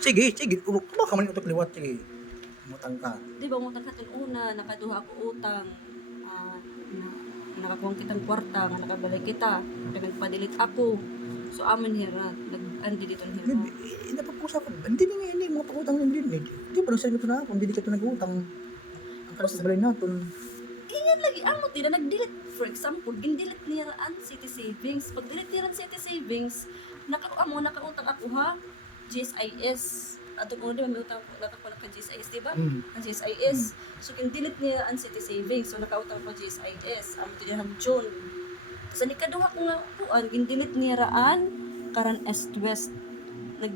Sige, urok ba ka man utok liwat, sige. Umutang ka. Di ba utang ka una, nakaduha ako utang. Na, nakakuha kitang kwarta, nga nakabalay kita, pinagpadilit ako. So, amin hira, nag-andi dito hira. Napag-usap ko. Hindi nga ini mga pag-utang ng dinig. Di ba nang sabi ko na ako, hindi ka ito nag-utang. Ang kalas balay natin. Iyan lagi, amo tila nag-delete. For example, gin-delete niya ang City Savings. Pag delete niya ang City Savings, nakautang ako ha, GSIS. Ato kung di ba may utang nakapala ka GSIS, di ba? Ang GSIS. So, gin-delete niya ang City Savings. So, nakautang ko GSIS. Amo tila ng June. Sa nikaduha ko nga kuan, gin-delete niya raan karan East West. Nag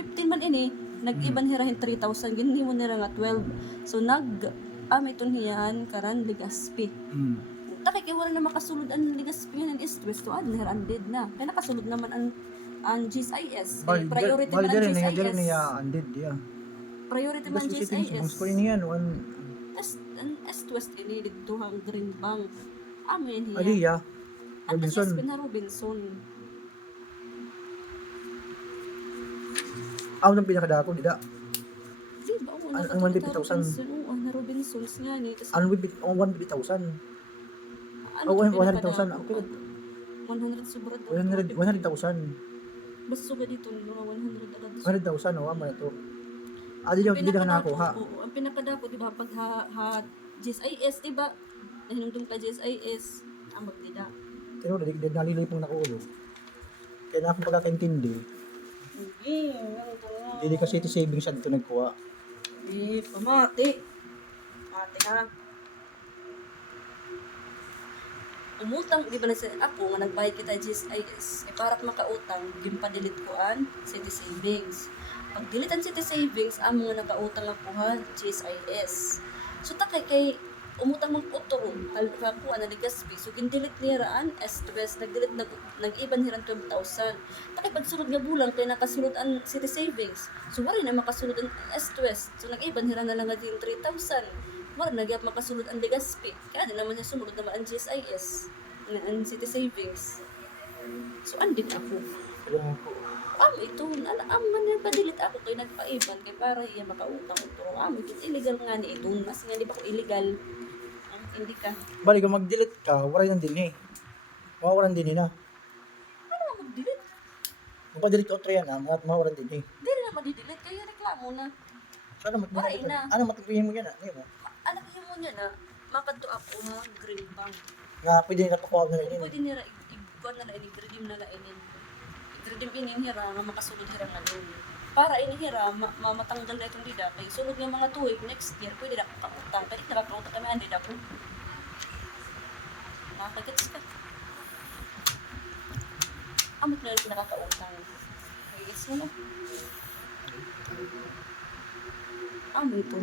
15 man ini, nag-iban hirahin 3,000, gindi mo nira nga 12. So may tunhiyan karan Legazpi. Takay kay wala na makasulod ang Legazpi ng East West to ad nirandid na. Kaya nakasulod naman ang GSIS. Priority man ang GSIS. Bali niya andid dia. Priority man GSIS. Mas ko niya no East West ini dito hang Green Bank. Amen hiya. Aliya. At Robinson. Robinson. Ako nang pinakadako nila. Di ba? Ang 150,000. Oo, na Robinsons nga ni. Ang 150,000. Ano 100,000. Okay. 100 sobra daw. 100,000. Basta suga dito mga 100 agad. 100,000 o amo na to. Adi yung hindi na ako ha. Oo, ang pinakadako di ba pag ha GSIS di ba? Nahinumdum ka GSIS ang magdida. Kaya na nalilipong na ko ulo. Kaya na ako pagkakaintindi. Hindi kasi ito savings at ito nagkuha. Pamati. Mati ha. Umutang, di ba na ako nga nagbayad kita GSIS, para makautang, gimpadilit ko an City Savings. Pag dilitan City Savings, ang mga nakautang ako ha, GSIS. So takay kay umutang mong utong, halkakuha na Legazpi, so gindilit niya raan, S2S, nag-iban hiran 12,000. Takay pagsunod nga bulang, kaya nakasunod ang City Savings. So wala na makasunod ang S2S, so nag-iban hiran na lang nga din 3,000. Wala nagyap makasunod ang Legazpi, kaya din naman niya sunod naman ang GSIS, ang City Savings. So andin ako. Ito, alam man yan, padilit ako kay nagpaiban, kay para iya makautang ito. Ito, illegal nga ni ito, mas nga di ba ko illegal. Hindi ka. Bali kung mag-delete ka, wala nang din eh. Mawawalan din na. Ano mo mag-delete? Kung pa-delete o yan mawawalan din eh. Hindi na madidelete, kaya reklamo na. Sana matagpuyin mo yan ah. Anak mo niya na, makanto ako ha, Green Bank. Nga pwede nila pakuha na rin. Pwede nila, i-redeem na lang inin. I-redeem inin hira, nga makasunod hira nga doon. Para inihira, mamatanggal na itong dida. Kaya sunod ng mga tuwig, next year, pwede na akong kakutang. Pwede nakakautang kami, hindi na ako. Nakakagets ka. Amot na rin nakakautang. Nakagets mo na. Ito.